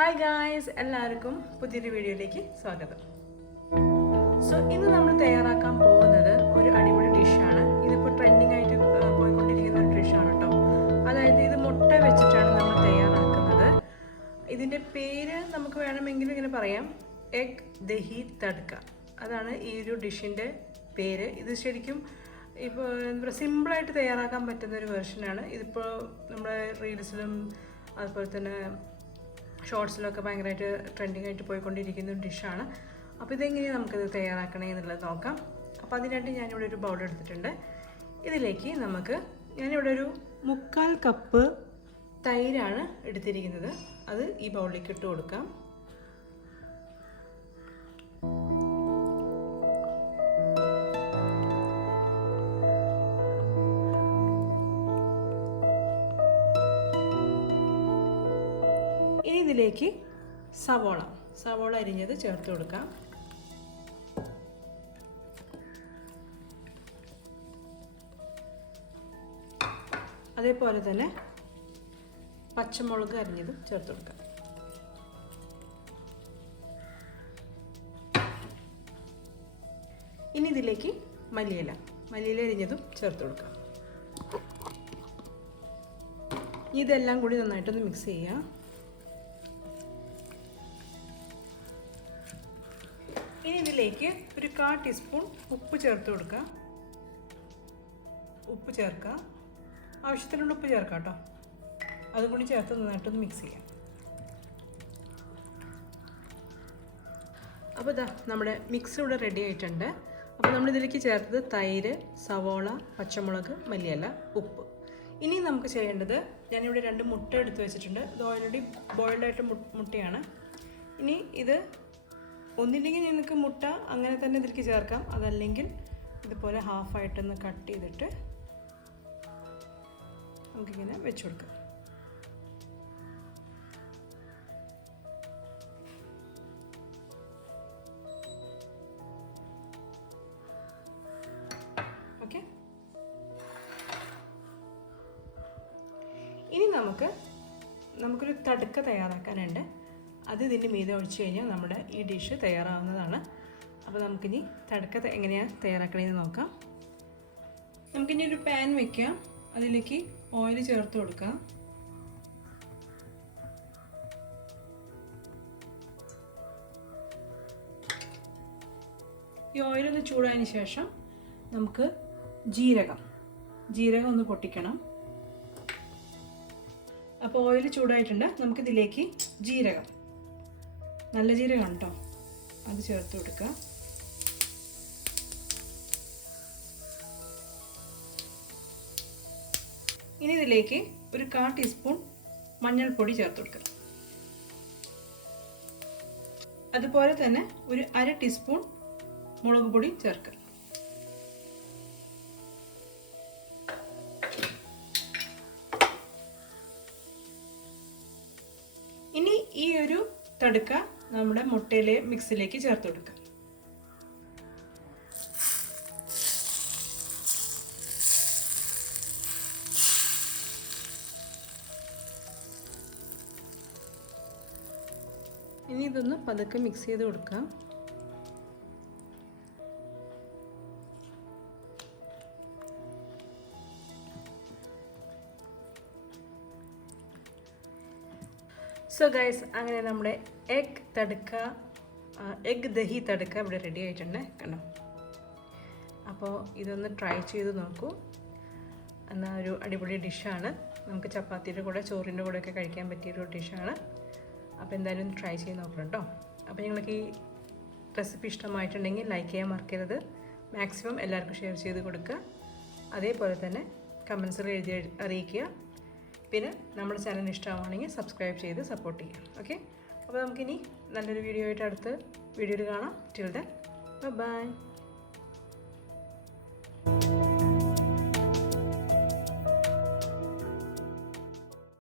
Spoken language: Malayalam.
ഹായ് ഗായ്സ്, എല്ലാവർക്കും പുതിയൊരു വീഡിയോയിലേക്ക് സ്വാഗതം. സോ ഇന്ന് നമ്മൾ തയ്യാറാക്കാൻ പോകുന്നത് ഒരു അടിപൊളി ഡിഷാണ്. ഇതിപ്പോൾ ട്രെൻഡിങ് ആയിട്ട് പോയിക്കൊണ്ടിരിക്കുന്ന ഒരു ഡിഷാണ് കേട്ടോ. അതായത് ഇത് മുട്ട വെച്ചിട്ടാണ് നമ്മൾ തയ്യാറാക്കുന്നത്. ഇതിൻ്റെ പേര് നമുക്ക് വേണമെങ്കിൽ ഇങ്ങനെ പറയാം, എഗ് ദഹി തഡ്ക. അതാണ് ഈ ഒരു ഡിഷിൻ്റെ പേര്. ഇത് ശരിക്കും ഇപ്പോൾ എന്താ പറയുക, സിമ്പിളായിട്ട് തയ്യാറാക്കാൻ പറ്റുന്ന ഒരു വെർഷനാണ്. ഇതിപ്പോൾ നമ്മുടെ റീൽസിലും അതുപോലെ തന്നെ ഷോർട്സിലൊക്കെ ഭയങ്കരമായിട്ട് ട്രെൻഡിങ് ആയിട്ട് പോയിക്കൊണ്ടിരിക്കുന്ന ഒരു ഡിഷാണ്. അപ്പോൾ ഇതെങ്ങനെയാണ് നമുക്കിത് തയ്യാറാക്കണേ എന്നുള്ളത് നോക്കാം. അപ്പോൾ അതിനായിട്ട് ഞാനിവിടെ ഒരു ബൗൾ എടുത്തിട്ടുണ്ട്. ഇതിലേക്ക് ഞാനിവിടെ ഒരു 3/4 കപ്പ് തൈരാണ് എടുത്തിരിക്കുന്നത്. അത് ഈ ബൗളിലേക്ക് ഇട്ട് കൊടുക്കാം. ഇനി ഇതിലേക്ക് സവോള അരിഞ്ഞത് ചേർത്ത് കൊടുക്കാം. അതേപോലെ തന്നെ പച്ചമുളക് അരിഞ്ഞതും ചേർത്ത് കൊടുക്കാം. ഇനി ഇതിലേക്ക് മല്ലിയില അരിഞ്ഞതും ചേർത്ത് കൊടുക്കാം. ഇതെല്ലാം കൂടി നന്നായിട്ടൊന്ന് മിക്സ് ചെയ്യാം. ഇനി ഇതിലേക്ക് ഒരു 1/4 ടീസ്പൂൺ ഉപ്പ് ചേർത്ത് കൊടുക്കുക. ഉപ്പ് ചേർക്കുക, ആവശ്യത്തിനുള്ള ഉപ്പ് ചേർക്കാം കേട്ടോ. അതും കൂടി ചേർത്ത് നന്നായിട്ടൊന്ന് മിക്സ് ചെയ്യാം. അപ്പോൾ ഇതാ നമ്മുടെ മിക്സ് ഇവിടെ റെഡി ആയിട്ടുണ്ട്. അപ്പോൾ നമ്മളിതിലേക്ക് ചേർത്തത് തൈര്, സവോള, പച്ചമുളക്, മല്ലിയില, ഉപ്പ്. ഇനി നമുക്ക് ചെയ്യേണ്ടത്, ഞാനിവിടെ 2 മുട്ട എടുത്ത് വെച്ചിട്ടുണ്ട്. ഇത് ഓൾറെഡി ബോയിൽഡായിട്ട് മുട്ടയാണ്. ഇനി ഇത് ഒന്നില്ലെങ്കിൽ നിങ്ങൾക്ക് മുട്ട അങ്ങനെ തന്നെ ഇതിലേക്ക് ചേർക്കാം. അതല്ലെങ്കിൽ ഇതുപോലെ ഹാഫായിട്ടൊന്ന് കട്ട് ചെയ്തിട്ട് നമുക്കിങ്ങനെ വെച്ച് കൊടുക്കാം. ഓക്കെ, ഇനി നമുക്കൊരു തടുക്ക തയ്യാറാക്കാനുണ്ട്. അത് ഇതിൻ്റെ മീതെ ഒഴിച്ച് കഴിഞ്ഞാൽ നമ്മുടെ ഈ ഡിഷ് തയ്യാറാവുന്നതാണ്. അപ്പോൾ നമുക്കിനി തടുക്ക എങ്ങനെയാണ് തയ്യാറാക്കണമെന്ന് നോക്കാം. നമുക്കിനി ഒരു പാൻ വയ്ക്കാം. അതിലേക്ക് ഓയിൽ ചേർത്ത് കൊടുക്കാം. ഈ ഓയിലൊന്ന് ചൂടായതിന് ശേഷം നമുക്ക് ജീരകം ഒന്ന് പൊട്ടിക്കണം. അപ്പോൾ ഓയിൽ ചൂടായിട്ടുണ്ട്. നമുക്കിതിലേക്ക് നല്ല ജീരകം കേട്ടോ, അത് ചേർത്ത് കൊടുക്കുക. ഇനി ഇതിലേക്ക് ഒരു 1/4 ടീസ്പൂൺ മഞ്ഞൾപ്പൊടി ചേർത്ത് കൊടുക്കുക. അതുപോലെ തന്നെ ഒരു 1/2 ടീസ്പൂൺ മുളക് പൊടി ചേർക്കുക. ഇനി ഈ ഒരു തടുക്ക നമ്മുടെ മുട്ടയിലെ മിക്സിലേക്ക് ചേർത്ത് കൊടുക്കുക. ഇനി ഇതൊന്ന് പതുക്കെ മിക്സ് ചെയ്ത് കൊടുക്കാം. സോ ഗൈസ്, അങ്ങനെ നമ്മുടെ എഗ് ദഹി തടുക്ക ഇവിടെ റെഡി ആയിട്ടുണ്ട് കണ്ടോ. അപ്പോൾ ഇതൊന്ന് ട്രൈ ചെയ്ത് നോക്കൂ. എന്നാൽ ഒരു അടിപൊളി ഡിഷാണ്. നമുക്ക് ചപ്പാത്തിയുടെ കൂടെ, ചോറിൻ്റെ കൂടെയൊക്കെ കഴിക്കാൻ പറ്റിയൊരു ഡിഷാണ്. അപ്പോൾ എന്തായാലും ഒന്ന് ട്രൈ ചെയ്ത് നോക്കണം കേട്ടോ. അപ്പോൾ നിങ്ങൾക്ക് ഈ റെസിപ്പി ഇഷ്ടമായിട്ടുണ്ടെങ്കിൽ ലൈക്ക് ചെയ്യാൻ മറക്കരുത്. മാക്സിമം എല്ലാവർക്കും ഷെയർ ചെയ്ത് കൊടുക്കുക. അതേപോലെ തന്നെ കമൻസിൽ എഴുതി അറിയിക്കുക. പിന്നെ നമ്മുടെ ചാനൽ ഇഷ്ടമാണെങ്കിൽ സബ്സ്ക്രൈബ് ചെയ്ത് സപ്പോർട്ട് ചെയ്യാം. ഓക്കെ, അപ്പോൾ നമുക്കിനി നല്ലൊരു വീഡിയോ ആയിട്ട് അടുത്ത വീഡിയോയിൽ കാണാം. Till then bye.